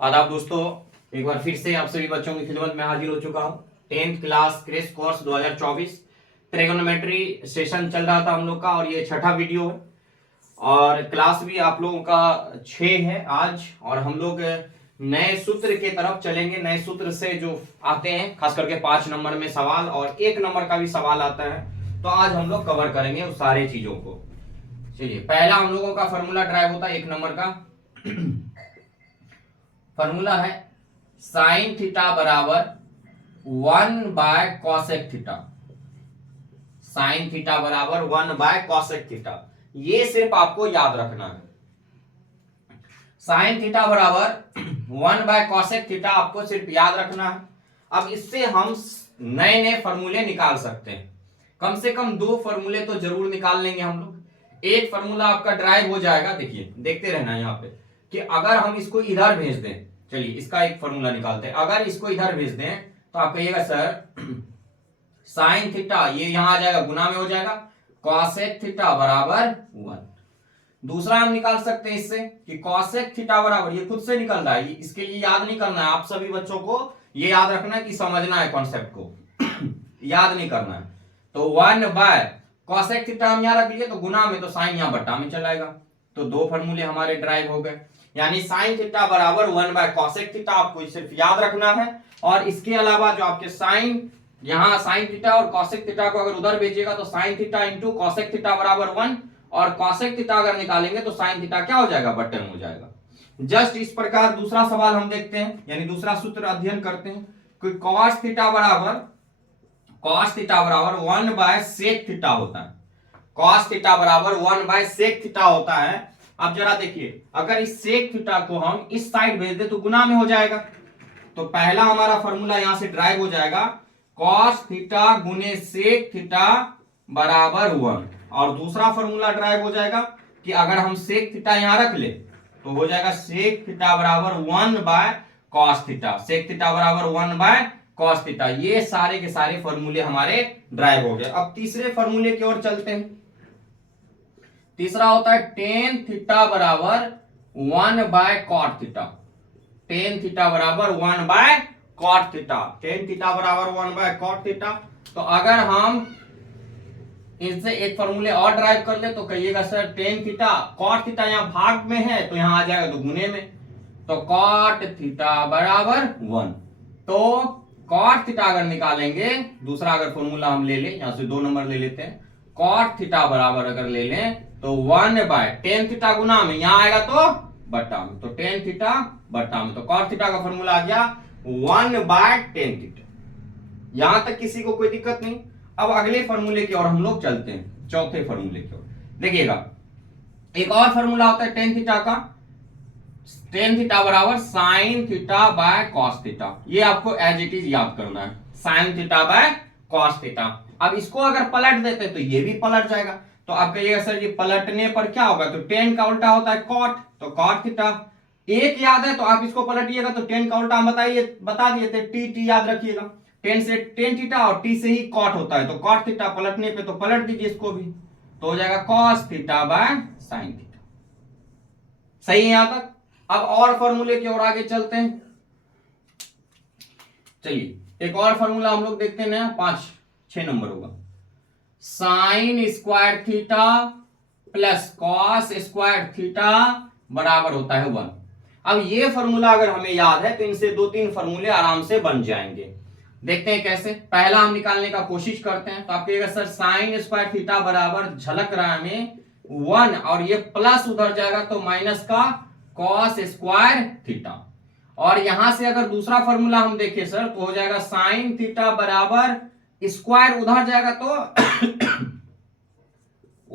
आदाब दोस्तों, एक बार फिर से आप सभी बच्चों की खिदमत में हाजिर हो चुका हूँ। 10th class crash course 2024 trigonometry session चल रहा था हम लोग का और ये छठा वीडियो है और क्लास भी आप लोगों का 6 है आज। और हम लोग नए सूत्र के तरफ चलेंगे। नए सूत्र से जो आते हैं खास करके 5 नंबर में सवाल और 1 नंबर का भी सवाल आता है, तो आज हम लोग कवर करेंगे उस सारे चीजों को। चलिए, पहला हम लोगों का फॉर्मूला ड्राइव होता है 1 नंबर का। फॉर्मूला है साइन थीटा बराबर 1/कॉसेक थीटा। साइन थीटा बराबर 1/कॉसेक थीटा, ये सिर्फ आपको याद रखना है। साइन थीटा बराबर 1/कॉसेक थीटा आपको सिर्फ याद रखना है। अब इससे हम नए नए फॉर्मूले निकाल सकते हैं। कम से कम 2 फॉर्मूले तो जरूर निकाल लेंगे हम लोग। एक फॉर्मूला आपका ड्राइव हो जाएगा, देखिए देखते रहना यहाँ पे कि अगर हम इसको इधर भेज दें। चलिए, इसका एक फॉर्मूला निकालते हैं। अगर इसको इधर भेज दें तो आप कहिएगा सर साइन थीटा, ये यहां आ जाएगा, गुना में हो जाएगा, कॉसेक थीटा बराबर 1। दूसरा हम निकाल सकते हैं इससे कि कॉसेक थीटा बराबर, ये खुद से निकल रहा है, इसके लिए याद नहीं करना है। आप सभी बच्चों को ये याद रखना है कि समझना है कॉन्सेप्ट को याद नहीं करना है। तो 1/कॉसेक थीटा हम यहां रख लिए तो गुना में, तो साइन यहां बट्टा में चलाएगा। तो 2 फॉर्मूले हमारे ड्राइव हो गए, यानी साइन थीटा बराबर 1/कॉसेक थीटा आपको सिर्फ याद रखना है। और इसके अलावा जो आपके साइन, यहां साइन थीटा और कॉसेक थीटा को अगर उधर भेजिएगा तो sine theta into cosec theta बराबर 1, और कॉसेक थीटा अगर निकालेंगे तो साइन थीटा क्या हो जाएगा, बट्टे में हो जाएगा। जस्ट इस प्रकार दूसरा सवाल हम देखते हैं, यानी दूसरा सूत्र अध्ययन करते हैं कि कॉस थीटा बराबर 1/सेक थीटा होता है। कॉस थीटा बराबर 1/सेक थीटा होता है। अब जरा देखिए, अगर इस सेक थीटा को हम इस साइड भेज दे तो गुना में हो जाएगा। तो पहला हमारा फॉर्मूला यहां से ड्राइव हो जाएगा, कॉस थीटा गुने सेक थीटा बराबर 1। और दूसरा फॉर्मूला ड्राइव हो जाएगा कि अगर हम सेक थीटा यहां रख ले तो हो जाएगा सेक थीटा बराबर 1/कॉस थीटा। सेक थीटा बराबर 1/कॉस थीटा। ये सारे के सारे फॉर्मूले हमारे ड्राइव हो गए। अब तीसरे फॉर्मूले की ओर चलते हैं। तीसरा होता है टेन थीटा बराबर 1/कॉट थीटा। टेन थीटा बराबर 1/कॉट थीटा। टेन थीटा बराबर 1/कॉट थीटा। तो अगर हम इससे एक फॉर्मूले और ड्राइव कर ले तो कहिएगा sir tan theta, cot theta यहाँ भाग में है तो यहाँ आ जाएगा दुगुने में, तो कॉट थीटा बराबर 1। तो कॉट थीटा अगर निकालेंगे, दूसरा अगर फॉर्मूला हम ले लें, यहां से 2 नंबर ले लेते हैं, कॉट थीटा बराबर अगर ले लें तो 1/टेन थीटा गुना में, यहां आएगा तो बट्टा में, तो टेन थीटा बट्टा में, तो कॉट थीटा का फॉर्मूला आ गया 1/टेन थीटा। यहां तक किसी को कोई दिक्कत नहीं। अब अगले फॉर्मूले की ओर हम लोग चलते हैं, चौथे फॉर्मूले की ओर। देखिएगा, एक और फॉर्मूला होता है टेन थीटा का। टेन थीटा बराबर sine theta by cos theta. ये आपको एज इट इज याद करना है, sine theta by cos theta. अब इसको अगर पलट देते तो ये भी पलट जाएगा। तो आप कहिएगा सर ये पलटने पर क्या होगा, तो टेन का उल्टा होता है कॉट, तो कॉट थीटा। एक याद है तो आप इसको पलटिएगा तो टेन का उल्टा हम बता दिए थे, टी याद रखिएगा। टेन से टेन थीटा और टी से ही कॉट होता है, तो कॉट थीटा पलटने पे तो पलट दीजिए इसको भी, तो हो जाएगा cos theta by sine theta. सही है यहां तक। अब और फॉर्मूले की ओर आगे चलते हैं। चलिए, एक और फॉर्मूला हम लोग देखते हैं ना, 5-6 नंबर होगा। Sign square theta plus cos square theta बराबर होता है 1। अब ये फॉर्मूला अगर हमें याद है तो इनसे 2-3 फॉर्मूले आराम से बन जाएंगे। देखते हैं कैसे। पहला हम निकालने का कोशिश करते हैं। तो आप कहिएगा सर साइन स्क्वायर थीटा बराबर झलक रहा है हमें 1, और ये प्लस उधर जाएगा तो माइनस का कॉस स्क्वायर थीटा। और यहां से अगर दूसरा फॉर्मूला हम देखें सर तो हो जाएगा साइन थीटा बराबर स्क्वायर उधर जाएगा तो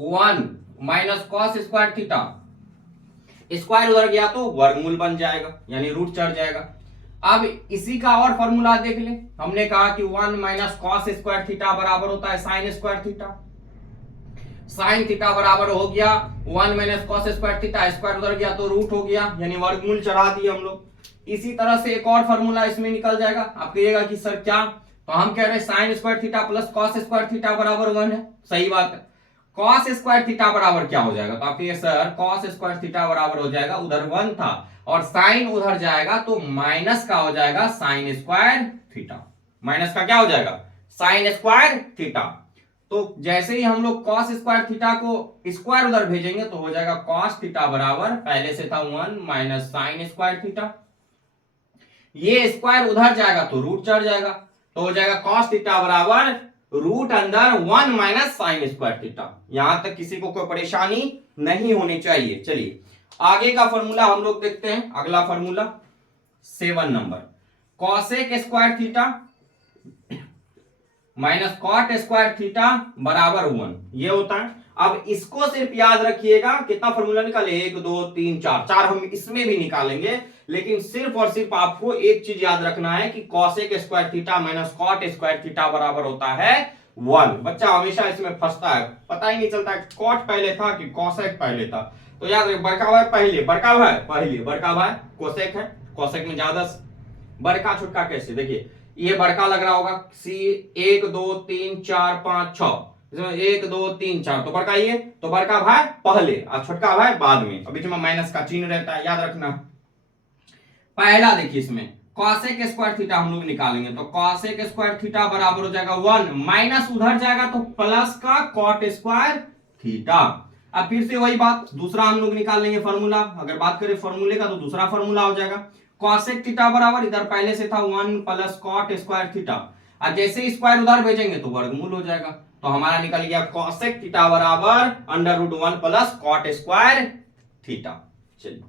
1 minus cos square theta. Square उधर गया तो वर्गमूल बन जाएगा, यानी रूट चढ़ जाएगा। अब इसी का और फॉर्मूला देख ले। हमने कहा कि 1 माइनस कॉस स्क्वायर थीटा बराबर होता है sign square theta. Sine theta बराबर हो गया 1 minus cos square theta, square उधर गया तो रूट हो गया, यानी वर्गमूल चढ़ा दिए हम लोग। इसी तरह से एक और फॉर्मूला इसमें निकल जाएगा। आप कहिएगा कि सर क्या, तो हम कह रहे हैं sign square theta plus cos square theta बराबर 1 है। सही बात है। कॉस स्क्वायर थीटा बराबर क्या हो जाएगा, तो आप ये सर कॉस स्क्वायर थीटा बराबर हो जाएगा, उधर 1 था और साइन उधर जाएगा तो माइनस का हो जाएगा साइन स्क्वायर थीटा। माइनस का क्या हो जाएगा, साइन स्क्वायर थीटा। तो जैसे ही हम लोग कॉस स्क्वायर थीटा को स्क्वायर उधर भेजेंगे तो हो जाएगा कॉस थीटा बराबर, पहले से था 1 माइनस साइन स्क्वायर थीटा। ये स्क्वायर उधर जाएगा तो रूट चढ़ जाएगा, तो हो जाएगा कॉस थीटा बराबर रूट अंदर 1 माइनस साइन स्क्वायर थीटा। यहां तक किसी को कोई परेशानी नहीं होनी चाहिए। चलिए आगे का फॉर्मूला हम लोग देखते हैं। अगला formula 7 number, cosec square theta minus cot square theta बराबर 1, ये होता है। अब इसको सिर्फ याद रखिएगा, कितना फॉर्मूला निकाले, 1 2 3 4, 4 हम इसमें भी निकालेंगे, लेकिन सिर्फ और सिर्फ आपको एक चीज याद रखना है कि cosec square theta minus cot square theta बराबर होता है 1। बच्चा हमेशा इसमें फंसता है, पता ही नहीं चलता कॉट पहले था कि कॉसेक पहले था। तो याद रखिए बड़का भाई पहले, बड़का भाई पहले, बड़का भाई कोसेक है, कोसेक में ज्यादा, बड़का छोटका कैसे, देखिए ये बड़का लग रहा होगा सी 1 2 3 4 5 6, 1 2 3 4, तो बड़का ये, तो बड़का भाई पहले और छोटका भाई बाद में, और बीच में माइनस का चिन्ह रहता है, याद रखना। पहला देखिए इसमें कॉसेक स्क्वायर थीटा हम लोग निकालेंगे, तो कॉसेक स्क्वायर थीटा बराबर हो जाएगा 1 माइनस उधर जाएगा तो प्लस का कॉट स्क्वायर थीटा। अब फिर से वही बात, दूसरा हम लोग निकाल लेंगे फॉर्मूला। अगर बात करें फॉर्मूले का तो दूसरा फॉर्मूला हो जाएगा कॉसेक थीटा बराबर, इधर पहले से था 1 प्लस कॉट स्क्वायर थीटा, और जैसे ही स्क्वायर उधर भेजेंगे तो वर्गमूल हो जाएगा। तो हमारा निकल गया कॉसेक थीटा बराबर under root 1 plus cot square theta. चलिए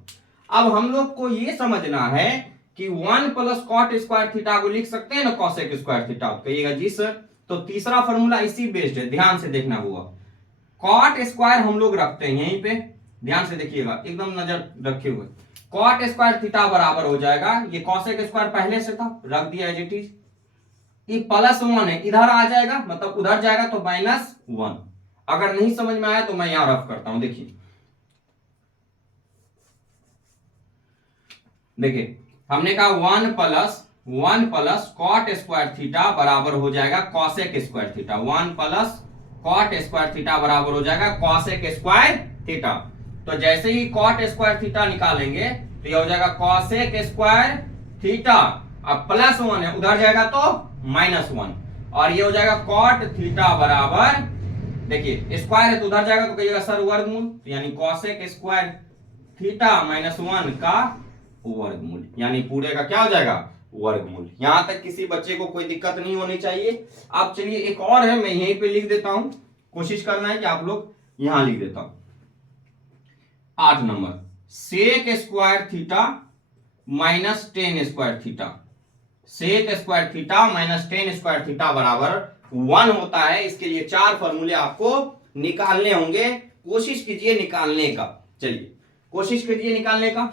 अब हम लोग को ये समझना है कि 1 प्लस कॉट स्क्वायर थीटा को लिख सकते हैं ना कॉसेक स्क्वायर थीटा, कहिएगा जी सर। तो तीसरा फॉर्मूला इसी बेस्ड है, ध्यान से देखना हुआ। कॉट स्क्वायर हम लोग रखते हैं यहीं पे, ध्यान से देखिएगा, एकदम नजर रखे हुए। कॉट स्क्वायर थीटा बराबर हो जाएगा, ये कॉसेक स्क्वायर पहले से था, रख दिया एज इट इज, ये प्लस 1 है, इधर आ जाएगा मतलब उधर जाएगा तो माइनस 1। अगर नहीं समझ में आया तो मैं यहां रफ करता हूं, देखिए देखिए हमने कहा 1 प्लस कॉट स्क्वायर थीटा बराबर हो जाएगा cosec square theta, 1 plus cot square theta बराबर हो जाएगा कॉसेक स्क्वायर थीटा। तो जैसे ही कॉट स्क्वायर थीटा निकालेंगे तो ये हो जाएगा कॉसेक स्क्वायर थीटा, अब प्लस 1 है उधर जाएगा तो माइनस 1, और ये हो जाएगा कॉट थीटा बराबर, देखिए स्क्वायर है तो उधर जाएगा तो कहिएगा सर वर्गमूल, यानी कॉसेक स्क्वायर थीटा माइनस 1 का वर्गमूल, यानी पूरे का क्या हो जाएगा वर्गमूल। यहां तक किसी बच्चे को कोई दिक्कत नहीं होनी चाहिए। अब चलिए एक और है, मैं यहीं पे लिख देता हूं, कोशिश करना है कि आप लोग यहां लिख देता हूं। 8 number sec square theta minus tan square theta, sec square theta minus tan square theta बराबर 1 होता है। इसके लिए 4 फॉर्मूले आपको निकालने होंगे, कोशिश कीजिए निकालने का। चलिए कोशिश कीजिए निकालने का।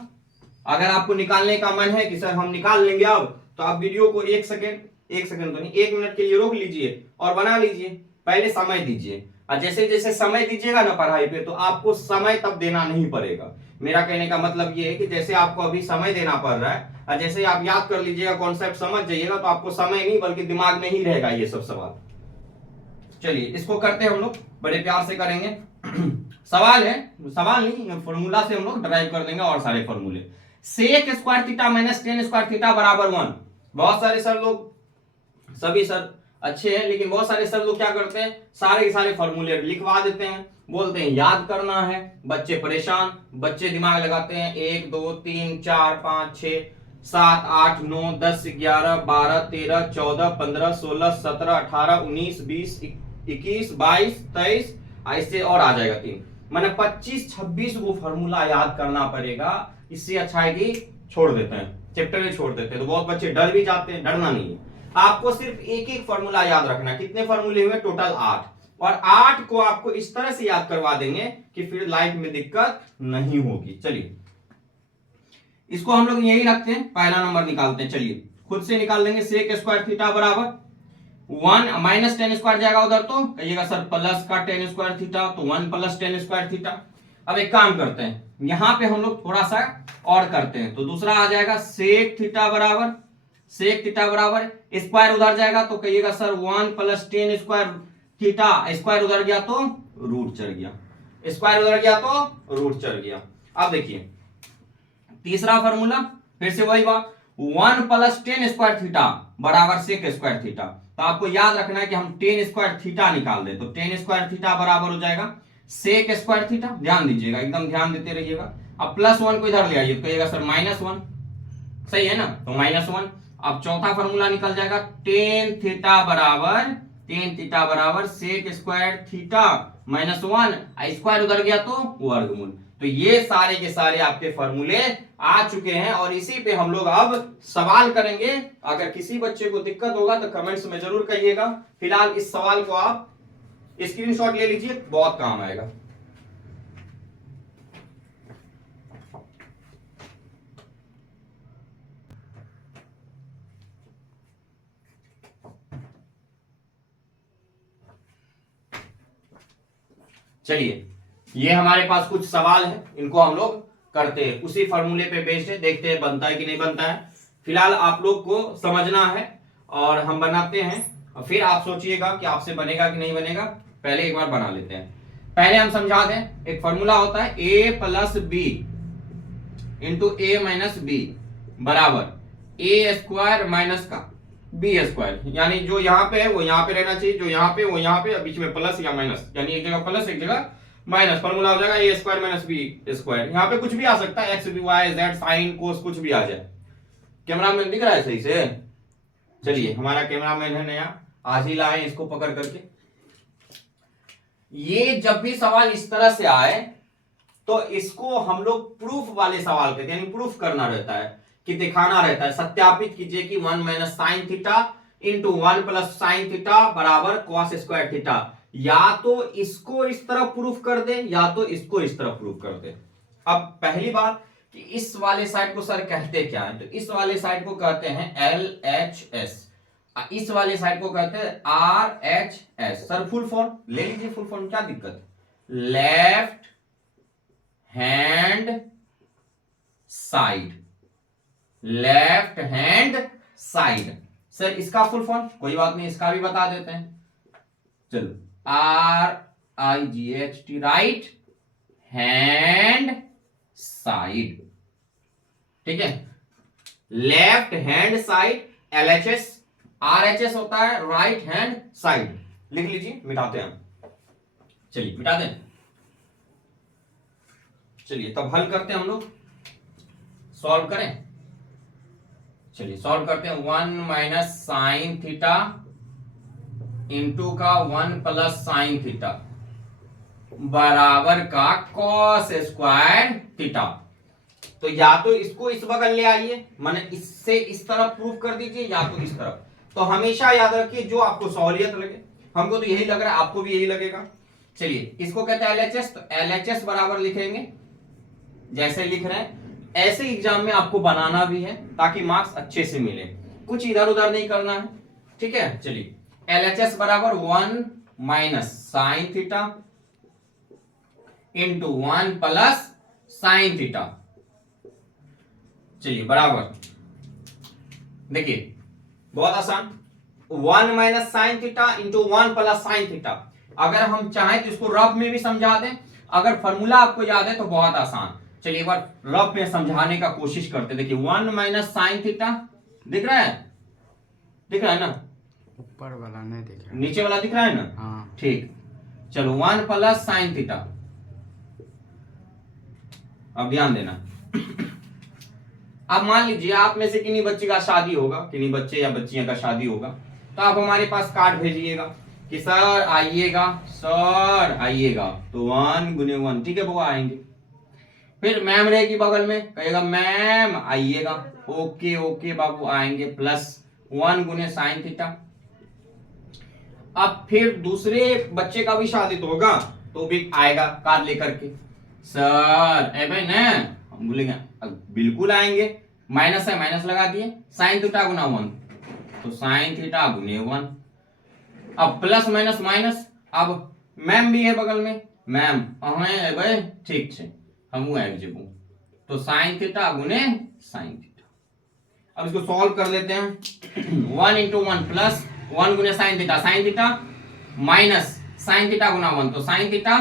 अगर आपको निकालने का मन है कि सर हम निकाल लेंगे अब, तो आप वीडियो को 1 सेकंड तो नहीं 1 मिनट के लिए रोक लीजिए और बना लीजिए, पहले समय दीजिए, और जैसे जैसे समय दीजिएगा ना पढ़ाई पे तो आपको समय तब देना नहीं पड़ेगा। मेरा कहने का मतलब ये है कि जैसे आपको अभी समय देना पड़ रहा है और जैसे आप याद कर लीजिएगा, कॉन्सेप्ट समझ जाइएगा, तो आपको समय नहीं बल्कि दिमाग में ही रहेगा ये सब सवाल। चलिए इसको करते हैं हम लोग, बड़े प्यार से करेंगे। सवाल है, सवाल नहीं फॉर्मूला से हम लोग ड्राइव कर देंगे और सारे फॉर्मूले। Sec square theta minus tan square theta बराबर 1। बहुत सारे सर लोग, सभी सर अच्छे हैं, लेकिन बहुत सारे सर लोग क्या करते हैं, सारे के सारे फॉर्मूले लिखवा देते हैं, बोलते हैं याद करना है। बच्चे परेशान, बच्चे दिमाग लगाते हैं 1 2 3 4 5 6 7 8 9 10 11 12 13 14 15 16 17 18 19 20 21 22 23, ऐसे और आ जाएगा 3, मैंने 25 26 को फॉर्मूला याद करना पड़ेगा। इससे अच्छा है कि छोड़ देते हैं, चैप्टर में छोड़ देते हैं, तो बहुत बच्चे डर भी जाते हैं। डरना नहीं है, आपको सिर्फ एक एक फॉर्मूला याद रखना। कितने फॉर्मूले हुए टोटल 8, और 8 को आपको इस तरह से याद करवा देंगे कि फिर लाइफ में दिक्कत नहीं होगी। चलिए इसको हम लोग यही रखते हैं, पहला नंबर निकालते हैं। चलिए खुद से निकाल लेंगे। सेक स्क्वायर थीटा बराबर 1 माइनस टेन स्क्वायर जाएगा उधर, तो कहिएगा सर प्लस का टेन स्क्वायर थीटा, तो 1 प्लस टेन स्क्वायर थीटा। अब एक काम करते हैं, यहां पे हम लोग थोड़ा सा और करते हैं, तो दूसरा आ जाएगा सेक थीटा बराबर, सेक थीटा बराबर स्क्वायर उधर जाएगा तो कहिएगा sir 1 plus ten square theta, square उधर गया तो रूट चढ़ गया, स्क्वायर उधर गया तो रूट चढ़ गया। अब देखिए तीसरा फॉर्मूला, फिर से वही बात, 1 प्लस टेन स्क्वायर थीटा बराबर सेक स्क्वायर थीटा। तो आपको याद रखना है कि हम टेन स्क्वायर थीटा निकाल दे, तो टेन स्क्वायर थीटा बराबर हो जाएगा सेक स्क्वायर थीटा। ध्यान दीजिएगा, एकदम ध्यान देते रहिएगा। अब प्लस 1 को इधर ले आइए तो कहिएगा सर -1, सही है ना, तो -1। अब चौथा फॉर्मूला निकल जाएगा टेन थीटा बराबर सेक स्क्वायर थीटा -1, स्क्वायर उधर गया तो वर्गमूल। तो ये सारे के सारे आपके फॉर्मूले आ चुके हैं और इसी पे हम लोग अब सवाल करेंगे। अगर किसी बच्चे को दिक्कत होगा तो कमेंट्स में जरूर कहिएगा। फिलहाल इस सवाल को आप स्क्रीनशॉट ले लीजिए, बहुत काम आएगा। चलिए ये हमारे पास कुछ सवाल है, इनको हम लोग करते हैं, उसी फॉर्मूले पे बेस्ड है, देखते हैं बनता है कि नहीं बनता है। फिलहाल आप लोग को समझना है और हम बनाते हैं और फिर आप सोचिएगा कि आपसे बनेगा कि नहीं बनेगा। पहले एक बार बना लेते हैं। पहले हम समझा दें, एक फॉर्मूला होता है a plus B into A minus B बराबर ए स्क्वायर माइनस का बी स्क्वायर, यानी जो यहाँ पे है वो यहाँ पे रहना चाहिए, जो यहाँ पे वो यहाँ पे, बीच में प्लस या माइनस, यानी एक जगह प्लस एक जगह माइनस। फॉर्मूला हो जाएगा A square minus B square. यहाँ पे कुछ भी आ सकता है, X B Y Z sine cos कुछ भी आ जाए। कैमरामैन दिख रहा है सही से? चलिए हमारा कैमरामैन है नया, आज ही लाए इसको पकड़ करके। ये जब भी सवाल इस तरह से आए तो इसको हम लोग प्रूफ वाले सवाल कहते हैं, यानी प्रूफ करना रहता है कि दिखाना रहता है, सत्यापित कीजिए कि 1 minus sine theta into 1 plus sine theta बराबर कॉस स्क्वायर थीटा। या तो इसको इस तरफ प्रूफ कर दे या तो इसको इस तरफ प्रूफ कर दे। अब पहली बात कि इस वाले साइड को सर कहते क्या है, तो इस वाले साइड को कहते हैं LHS, इस वाले साइड को कहते हैं RHS। सर फुल फॉर्म ले लीजिए, फुल फॉर्म क्या दिक्कत, left hand side, left hand side. Sir इसका फुल फॉर्म कोई बात नहीं, इसका भी बता देते हैं। चलो RIGHT, राइट हैंड साइड, ठीक है। Left hand side LHS, RHS होता है राइट हैंड साइड। लिख लीजिए, मिटाते हैं हम, चलिए मिटा दें। चलिए तब हल करते हैं हम लोग, सॉल्व करें। चलिए सॉल्व करते हैं। 1 माइनस साइन थीटा इंटू का 1 प्लस साइन थीटा बराबर का कॉस स्क्वायर थीटा। तो या तो इसको इस बगल ले आइए, माने इससे इस तरफ प्रूफ कर दीजिए, या तो इस तरफ। तो हमेशा याद रखिए जो आपको सहूलियत लगे, हमको तो यही लग रहा है, आपको भी यही लगेगा। चलिए इसको कहते हैं LHS, तो LHS बराबर लिखेंगे जैसे लिख रहे हैं, ऐसे एग्जाम में आपको बनाना भी है ताकि मार्क्स अच्छे से मिले, कुछ इधर उधर नहीं करना है, ठीक है। चलिए LHS बराबर 1 minus sine theta into 1 plus sine theta. चलिए बराबर, देखिए बहुत आसान, 1 minus sine theta into 1 plus sine theta. अगर हम चाहें तो इसको रफ में भी समझा दें, अगर फॉर्मूला आपको याद है तो बहुत आसान। चलिए एक बार रफ में समझाने का कोशिश करते। देखिए 1 माइनस साइन थीटा दिख रहा है, दिख रहा है ना, ऊपर वाला नहीं दिख रहा, नीचे वाला दिख रहा है ना, हाँ ठीक। चलो 1 प्लस साइन थीटा, अब ध्यान देना। अब मान लीजिए आप में से किन्हीं बच्चे का शादी होगा, किन्हीं बच्चे या बच्चियां का शादी होगा, तो आप हमारे पास कार्ड भेजिएगा कि सर आइएगा, सर आइएगा, तो 1 गुने 1, ठीक है बउआ आएंगे। फिर मैम रहेगी बगल में, कहेगा मैम आइएगा, ओके ओके बाबू आएंगे, प्लस 1 गुने साइन थीटा। अब फिर दूसरे बच्चे का भी शादी तो होगा, तो भी आएगा कार्ड लेकर के, सर ए भाई ना, हम बोलेंगे बिल्कुल आएंगे, माइनस है माइनस लगा दिए, साइन थीटा गुना 1, तो साइन थीटा गुने 1। अब प्लस माइनस माइनस, अब मैम भी है बगल में, मैम हमें भाई ठीक है हम आएंगे जेबू, तो साइन थीटा गुने साइन थीटा। अब इसको सॉल्व कर लेते हैं। 1 इंटू 1 प्लस 1 गुने sine theta minus sine theta गुना 1, तो sine theta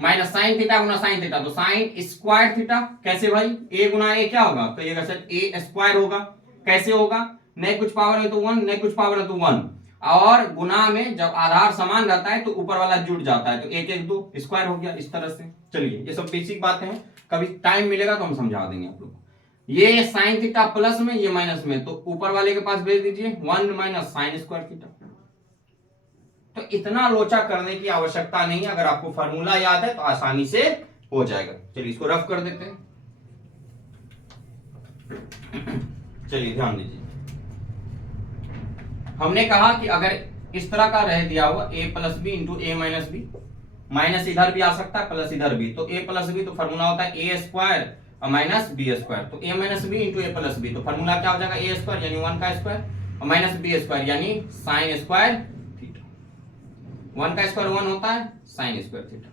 minus sine theta गुना साइन थीटा, तो साइन स्क्वायर थीटा। कैसे भाई, ए गुना ए क्या होगा, तो ये ए स्क्वायर होगा। कैसे होगा, नहीं कुछ पावर है तो 1, नहीं कुछ पावर है तो 1, और गुना में जब आधार समान रहता है तो ऊपर वाला जुड़ जाता है, तो 1 1 2 स्क्वायर हो गया इस तरह से। चलिए ये सब बेसिक बातें हैं, कभी टाइम मिलेगा तो हम समझा देंगे आप लोग। ये साइन थीटा प्लस में, ये माइनस में, तो ऊपर वाले के पास भेज दीजिए 1 माइनस साइन स्क्वायर थीटा। तो इतना लोचा करने की आवश्यकता नहीं है, अगर आपको फार्मूला याद है तो आसानी से हो जाएगा। चलिए इसको रफ कर देते हैं। चलिए ध्यान दीजिए, हमने कहा कि अगर इस तरह का रह दिया हुआ a plus B into A minus B, minus इधर भी आ सकता है प्लस इधर भी, तो a प्लस बी तो फॉर्मूला होता है a स्क्वायर और माइनस बी स्क्वायर, तो a minus B into A plus B, तो फॉर्मूला क्या हो जाएगा a स्क्वायर यानी 1 का स्क्वायर और माइनस बी स्क्वायर यानी साइन स्क्वायर थीटा। 1 का स्क्वायर 1 होता है, साइन स्क्वायर थीटा।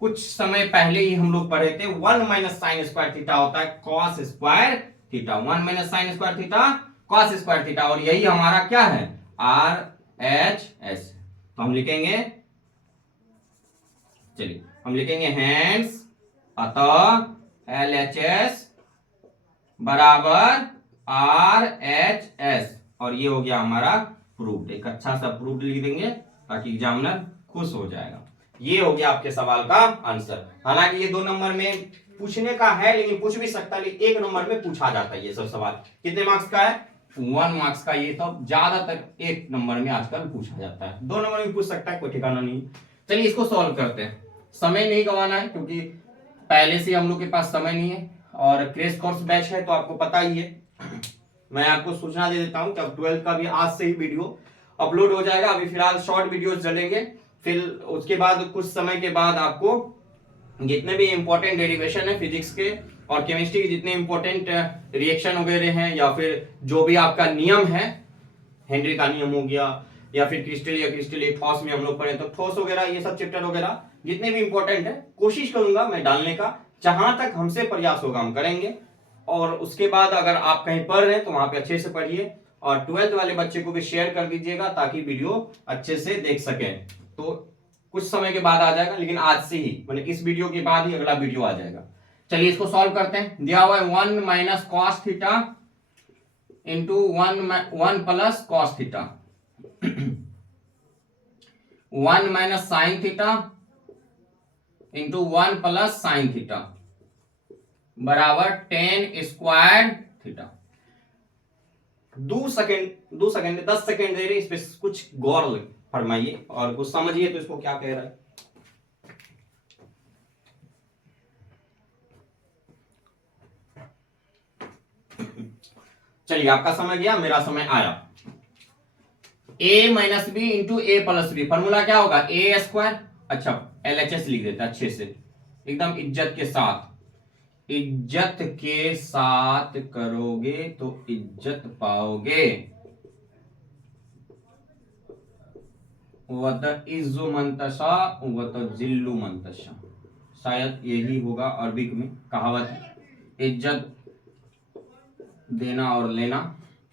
कुछ समय पहले ही हम लोग पढ़े थे 1 माइनस साइन स्क्वायर थीटा होता है cos square theta, 1 minus sign square theta cos square theta, और यही हमारा क्या है RHS। तो हम लिखेंगे, चलिए हम लिखेंगे हैंस अतः LHS बराबर RHS, और ये हो गया हमारा प्रूव्ड। एक अच्छा सा प्रूव्ड लिख देंगे ताकि एग्जामिनर खुश हो जाएगा। ये हो गया आपके सवाल का आंसर। हालांकि ये 2 नंबर में पूछने का है, लेकिन पूछ भी सकता है, लेकिन 1 नंबर में पूछा जाता है ये सब सवाल। कितने मार्क्स का है, 1 मार्क्स का। ये सब ज्यादातर 1 नंबर में आजकल पूछा जाता है, 2 नंबर में पूछ सकता है, कोई ठिकाना नहीं। चलिए इसको सॉल्व करते हैं, समय नहीं गंवाना है क्योंकि पहले से हम लोग के पास समय नहीं है, और क्रेश कोर्स बैच है तो आपको पता ही है। मैं आपको सूचना दे देता हूं कि अब 12th का भी आज से ही वीडियो अपलोड हो जाएगा। अभी फिलहाल शॉर्ट वीडियोस चलेंगे, फिर उसके बाद कुछ समय के बाद आपको जितने भी इंपॉर्टेंट डेरिवेशन है फिजिक्स के और केमिस्ट्री के, जितने इंपॉर्टेंट रिएक्शन वगैरह हैं, या फिर जो भी आपका नियम है, हेनरी का नियम हो गया, या फिर क्रिस्टल या क्रिस्टल एक ठोस में हम लोग पढ़े तो ठोस वगैरह, ये सब चैप्टर वगैरह जितने भी इंपॉर्टेंट है कोशिश करूंगा मैं डालने का, जहां तक हमसे प्रयास होगा हम करेंगे। और उसके बाद अगर आप कहीं पढ़ रहे हैं तो वहां पे अच्छे से पढ़िए, और 12th वाले बच्चे को भी शेयर कर दीजिएगा ताकि वीडियो अच्छे से देख सकें। तो कुछ समय के बाद आ जाएगा, लेकिन आज से ही, मतलब इस वीडियो के बाद ही अगला वीडियो आ जाएगा। चलिए इसको सॉल्व करते हैं। दिया हुआ है 1 minus cos theta into 1 plus cos theta, 1 minus sine theta into 1 plus sine theta बराबर 10 स्क्वायर थीटा। 2 सेकंड 10 सेकंड दे रहे, इस पे कुछ गौर फरमाइए और कुछ समझिए तो इसको क्या कह रहा है। चलिए आपका समय गया, मेरा समय आया। a minus B into A plus B, formula क्या होगा ए स्क्वायर। अच्छा LHS लिख देता अच्छे से, एकदम इज्जत के साथ। इज्जत के साथ करोगे तो इज्जत पाओगे। वत इज्जु मंतशा वत जिल्लु मंतशा, शायद यही होगा अरबिक में कहावत है, इज्जत देना और लेना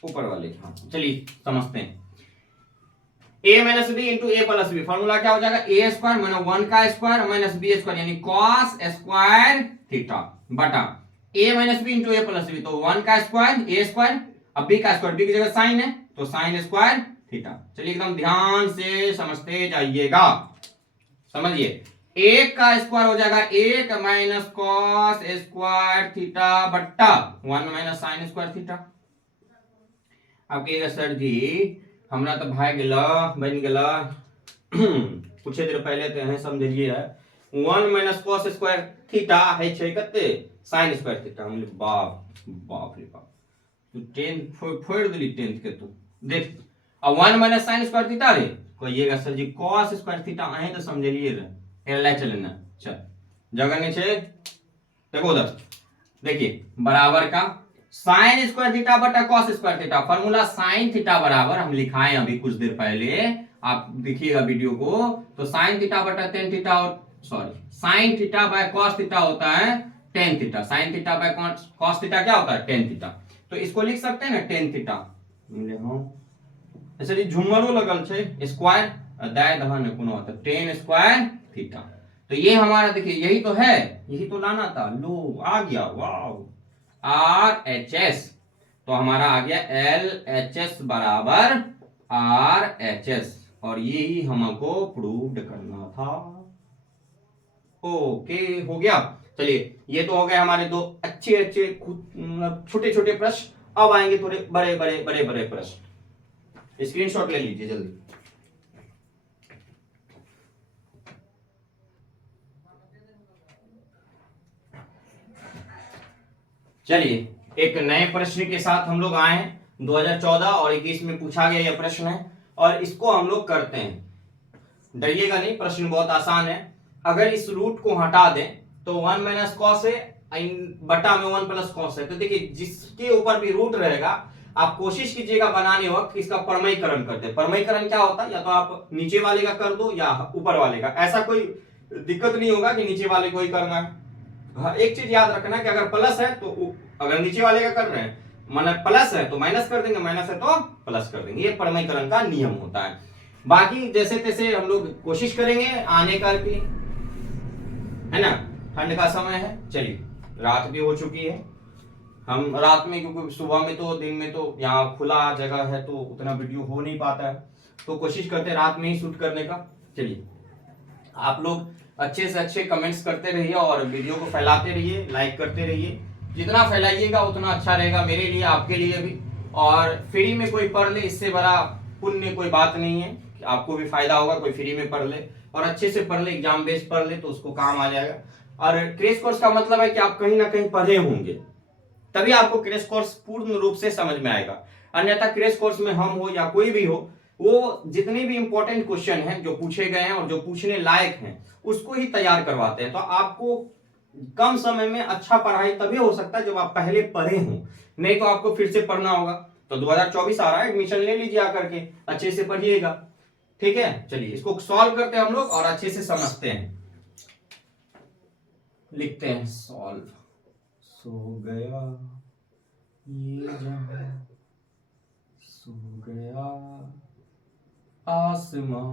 ऊपर वाले के हाथ। चलिए समझते हैं। a minus B into A plus B, formula क्या हो जाएगा ए स्क्वायर माइनस 1 का स्क्वायर माइनस बी स्क्वायर यानी कॉस स्क्वायर थीटा बटा a minus B into A plus B, तो 1 का स्क्वायर ए स्क्वायर, अब b का स्क्वायर, b की जगह साइन है तो साइन स्क्वायर थीटा। चलिए एकदम ध्यान से समझते जाइएगा, समझिए। 1 का स्क्वायर हो जाएगा 1 माइनस कॉस स्क्वायर थीटा बट्टा 1 माइनस साइन स्क्वायर थीटा। अब कहिएगा सर जी हमरा तो भाई गेला बन गेला कुछ देर पहले तो है समझिए 1 माइनस कॉस स्क्वायर थीटा है छे कते साइन स्क्वायर थीटा। हम बाप बाप रे बाप, तू 10 फोड़ दिली 10th के तू देख। अब 1 माइनस साइन स्क्वायर थीटा रे कहिएगा सर जी कॉस स्क्वायर थीटा आहे तो समझलिए रे हेला चलना। चल जगह नहीं छे, देखो उधर देखिए बराबर का साइन स्क्वायर थीटा बटा cos square theta, formula sine theta बराबर हम लिखाए अभी कुछ देर पहले, आप देखिएगा वीडियो को, तो साइन थीटा बटा टेन थीटा, और sorry sine theta by cos theta होता है tan theta, sine theta by cos theta क्या होता है टेन थीटा। तो इसको लिख सकते हैं ना टेन थीटा। ऐसे झुमरो लगल छे स्क्वायर दाय धन गुणोत्तर टेन स्क्वायर थीटा। तो ये हमारा देखिए यही तो है, यही तो लाना था, लो आ गया, वाह। आर एच एस, तो हमारा आ गया एल एच एस बराबर आर एच एस, और यही हमको प्रूव करना था। ओके हो गया। चलिए ये तो हो गए हमारे दो अच्छे अच्छे छोटे छोटे प्रश्न। अब आएंगे थोड़े बड़े बड़े बड़े बड़े प्रश्न। स्क्रीनशॉट ले लीजिए जल्दी। चलिए एक नए प्रश्न के साथ हम लोग आए हैं। 2014 और 21 में पूछा गया यह प्रश्न है और इसको हम लोग करते हैं। डरिएगा नहीं, प्रश्न बहुत आसान है। अगर इस रूट को हटा दें तो 1 माइनस कॉस है बटा में 1 प्लस कॉस है। तो देखिए जिसके ऊपर भी रूट रहेगा आप कोशिश कीजिएगा बनाने वक्त इसका परमयीकरण कर दे। परमयीकरण क्या होता है, या तो आप नीचे वाले का कर दो या ऊपर वाले का, ऐसा कोई दिक्कत नहीं होगा कि नीचे वाले को ही करना है। हाँ, एक चीज याद रखना कि अगर प्लस है तो अगर नीचे वाले का कर रहे हैं माना प्लस है तो माइनस कर देंगे, माइनस है तो प्लस कर देंगे। ये परमयीकरण का नियम होता है। बाकी जैसे तैसे हम लोग कोशिश करेंगे आने का की, है ना। ठंड का समय है, चलिए रात भी हो चुकी है। हम रात में, क्योंकि सुबह में तो दिन में तो यहाँ खुला जगह है तो उतना वीडियो हो नहीं पाता है, तो कोशिश करते हैं रात में ही शूट करने का। चलिए आप लोग अच्छे से अच्छे कमेंट्स करते रहिए और वीडियो को फैलाते रहिए, लाइक करते रहिए। जितना फैलाइएगा उतना अच्छा रहेगा मेरे लिए, आपके लिए भी। और फ्री में कोई पढ़ ले, इससे बड़ा पुण्य कोई बात नहीं है। आपको भी फायदा होगा, कोई फ्री में पढ़ ले और अच्छे से पढ़ ले, एग्जाम बेस पढ़ ले तो उसको काम आ जाएगा। और क्रैश कोर्स का मतलब है कि आप कहीं ना कहीं पढ़े होंगे, तभी आपको क्रैश कोर्स पूर्ण रूप से समझ में आएगा। अन्यथा क्रैश कोर्स में हम हो या कोई भी हो, वो जितने भी इंपॉर्टेंट क्वेश्चन हैं जो पूछे गए हैं और जो पूछने लायक हैं उसको ही तैयार करवाते हैं। तो आपको कम समय में अच्छा पढ़ाई तभी हो सकता है जब आप पहले पढ़े हों, नहीं तो आपको फिर से पढ़ना होगा। तो 2024 आ रहा है, एडमिशन ले लीजिए आकर के, अच्छे से पढ़िएगा, ठीक है। चलिए इसको सॉल्व करते हैं हम लोग और अच्छे से समझते हैं। लिखते हैं सॉल्व। सो गया ये जहां, सो गया आसमां,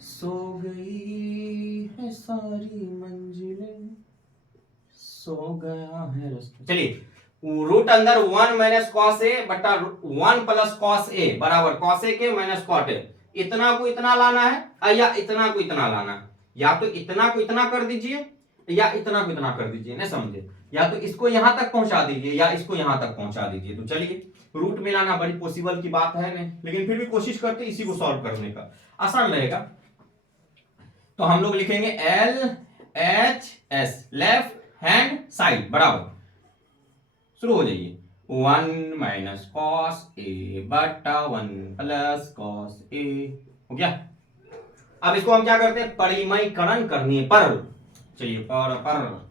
सो गई है सारी मंजिलें, सो गया है रास्ता। चलिए रूट अंदर 1 माइनस कॉस ए बटा 1 प्लस कॉस ए बराबर कॉस ए के माइनस कॉट ए। इतना को इतना लाना है या इतना को इतना लाना है, या तो इतना को इतना कर दीजिए या इतना को इतना कर दीजिए, नहीं समझे, या तो इसको यहां तक पहुंचा दीजिए या इसको यहां तक पहुंचा दीजिए। तो चलिए रूट में लाना बड़ी पॉसिबल की बात है नहीं, लेकिन फिर भी कोशिश करते इसी को सॉल्व करने का, आसान रहेगा। तो हम लोग लिखेंगे L H S left hand side बराबर, शुरू हो जाइए 1 माइनस कॉस ए बटा 1 प्लस कॉस ए, हो गया। अब इसको हम क्या करते हैं, परिमयीकरण करनी है, पर चलिए पर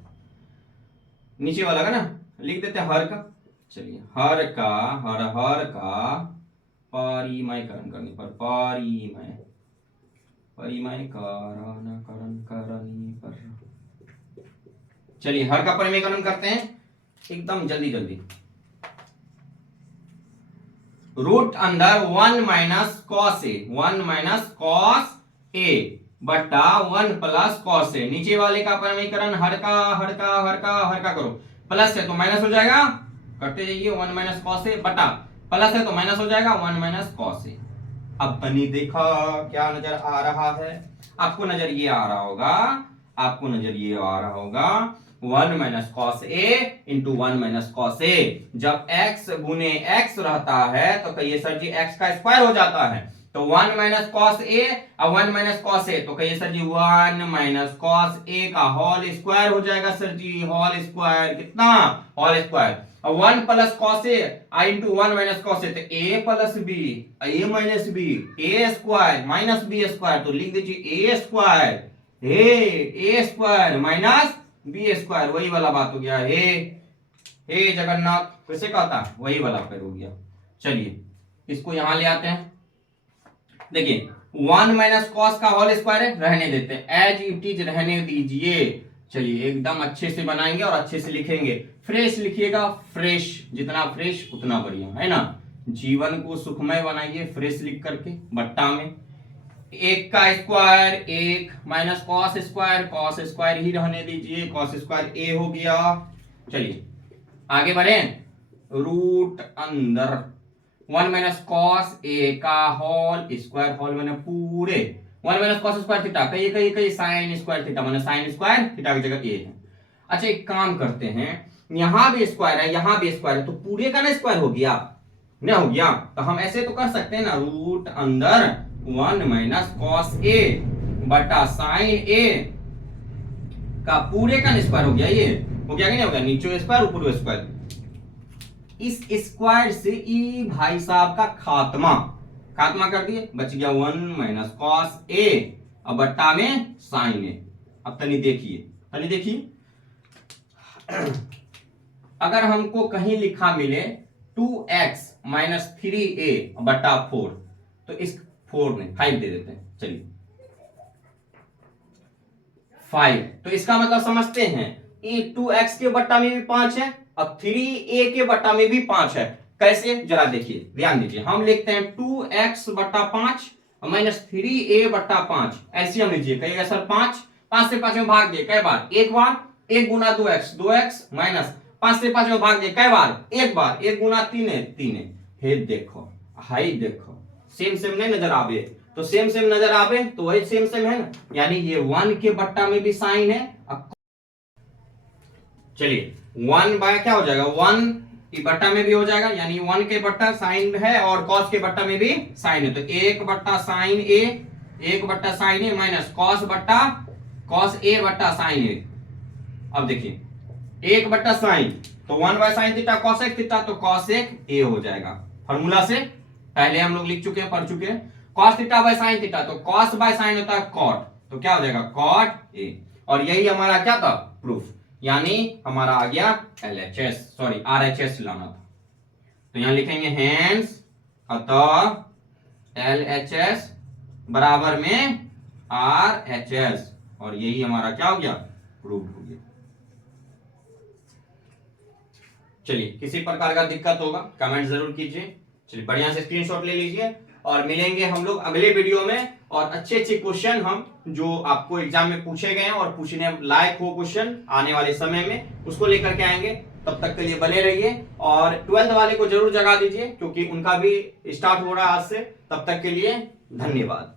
नीचे वाला का ना लिख देते हैं हर का। चलिए हर का परिमयीकरण करने पर परिमयीकरण करनी पर, चलिए हर का परिमयीकरण करते हैं एकदम जल्दी जल्दी। रूट अंदर 1 माइनस कॉस ए, 1 माइनस कॉस ए बटा 1 प्लस कॉस ए। नीचे वाले का परिमयीकरण हर का करो, प्लस है तो माइनस हो जाएगा, करते जाइए 1 माइनस कॉस ए बटा प्लस है तो माइनस हो जाएगा 1 माइनस कॉस ए। अब बनी देखा क्या नजर आ रहा है, आपको नजर ये आ रहा होगा, आपको नजर ये आ रहा होगा 1 minus cos A into 1 minus cos ए। जब x गुने x रहता है तो कहिए सर जी x का स्क्वायर हो जाता है, तो 1 माइनस कॉस ए और 1 माइनस कॉस ए, तो कहिए sir ji 1 minus cos A का होल स्क्वायर हो जाएगा सर जी, होल स्क्वायर कितना, होल स्क्वायर। और 1 plus cos A into 1 minus cos A, तो a plus B a minus B a square minus B square, तो लिख दीजिए a square a square minus B square, वही वाला बात हो गया। हे जगन्नाथ कैसे कहता, वही वाला फिर हो गया। चलिए इसको यहां ले आते हैं, देखिए 1 माइनस कॉस का होल स्क्वायर है, रहने देते हैं एज इट इज, रहने दीजिए। चलिए एकदम अच्छे से बनाएंगे और अच्छे से लिखेंगे, फ्रेश लिखिएगा, फ्रेश जितना फ्रेश उतना बढ़िया है ना। जीवन को सुखमय बनाइए फ्रेश लिख करके, बट्टा में एक का स्क्वायर एक माइनस कॉस स्क्वायर ही रहने दीजिए, कॉस स्क्वायर ए हो गया। चलिए आगे बढ़े, रूट अंदर 1 माइनस कॉस ए का होल स्क्वायर, होल मैंने पूरे 1 माइनस कॉस स्क्वायर थीटा, कहीं साइन स्क्वायर थीटा, मैंने साइन स्क्वायर थीटा की जगह ए है। अच्छा एक काम करते हैं, यहां भी स्क्वायर है यहां भी स्क्वायर है, तो पूरे का ना स्क्वायर हो गया ना, हो गया। तो हम ऐसे तो कर सकते हैं ना, रूट अंदर 1 माइनस कॉस ए बटा साइन ए का पूरे का स्क्वायर हो गया, ये हो गया कि नहीं हो गया, नीचे स्क्वायर ऊपर स्क्वायर। इस स्क्वायर से ई भाई साहब का खात्मा कर दिए, बच गया 1 माइनस कॉस ए अब बट्टा में साइन ए। अब तनी देखिए अगर हमको कहीं लिखा मिले 2x माइनस 3a बट्टा 4, तो इस 4 में 5 दे देते हैं। चलिए 5, तो इसका मतलब समझते हैं, ये 2x के बट्टा में भी 5 है और 3a के बट्टा में भी 5 है। कैसे जरा देखिए, ध्यान दीजिए, हम लिखते हैं 2x बट्टा 5 माइनस 3a बट्टा 5, ऐसे हम लीजिए, कहिएगा सर 5 से 5 में भाग दिए कै बार, एक बार, 1 गुना 2x माइनस 5 से 5 में भाग दिए कै बार, एक बार, 1 गुना 3 है। हे देखो, हाई देखो, सेम नहीं नजर आवे, तो सेम नजर आवे तो वही सेम है ना, यानी ये 1 के बट्टा में भी साइन है। चलिए 1 बाय क्या हो जाएगा, 1 की बट्टा में भी हो जाएगा, यानी 1 के बट्टा साइन है और कॉस के बट्टा में भी साइन है, तो 1 बट्टा साइन ए माइनस कॉस ए बट्टा साइन ए। अब देखिए 1 बट्टा साइन, तो 1 by sine theta cosec theta, तो कॉसेक ए हो जाएगा। फॉर्मूला से पहले हम लोग लिख चुके हैं, पढ़ चुके हैं, cos theta by sine theta, तो कॉस बाय साइन होता है कॉट, तो क्या हो जाएगा कॉट ए। और यही हमारा क्या था, प्रूफ, यानी हमारा आ गया LHS, सॉरी RHS लाना था, तो यहां लिखेंगे हेंस अतः LHS बराबर में RHS, और यही हमारा क्या हो गया, प्रूफ हो गया। चलिए किसी प्रकार का दिक्कत होगा कमेंट जरूर कीजिए। चलिए बढ़िया से स्क्रीनशॉट ले लीजिए, और मिलेंगे हम लोग अगले वीडियो में, और अच्छे क्वेश्चन हम जो आपको एग्जाम में पूछे गए हैं और पूछने लायक हो क्वेश्चन आने वाले समय में, उसको लेकर के आएंगे। तब तक के लिए बने रहिए, और 12th वाले को जरूर जगा दीजिए क्योंकि उनका भी स्टार्ट हो रहा है आज से। तब तक के लिए धन्यवाद।